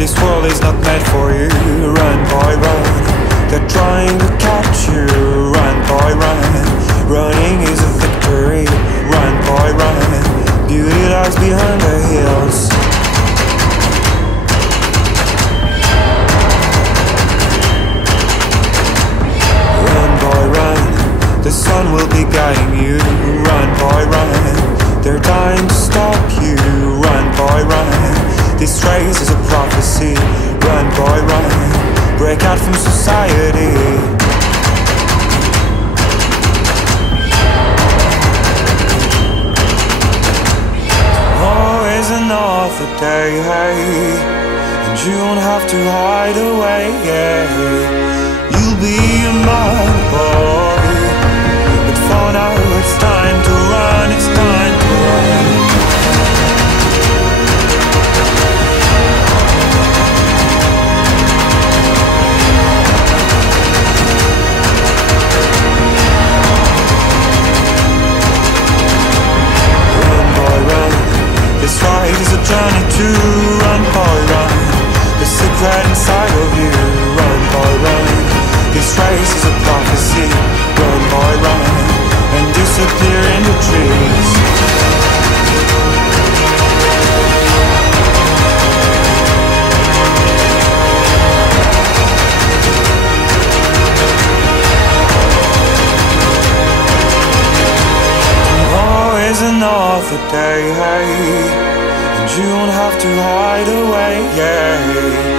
This world is not meant for you. Run, boy, run. They're trying to catch you. Run, boy, run. Running is a victory. Run, boy, run. Beauty lies behind the hills. Run, boy, run. The sun will be guiding you. Run, boy, run. They're dying to stop you. Run, boy, run. This race is a prophecy. Run, boy, run. Break out from society. Always another day, hey, and you don't have to hide away, yeah. You'll be a man, boy, but for now it's time to run, it's time to run. This ride is a journey to run, boy, run. The secret inside of you. Run, boy, run. This race is a prophecy. Run, boy, run. And disappear in the trees. Always another day, hey, and you don't have to hide away, yeah.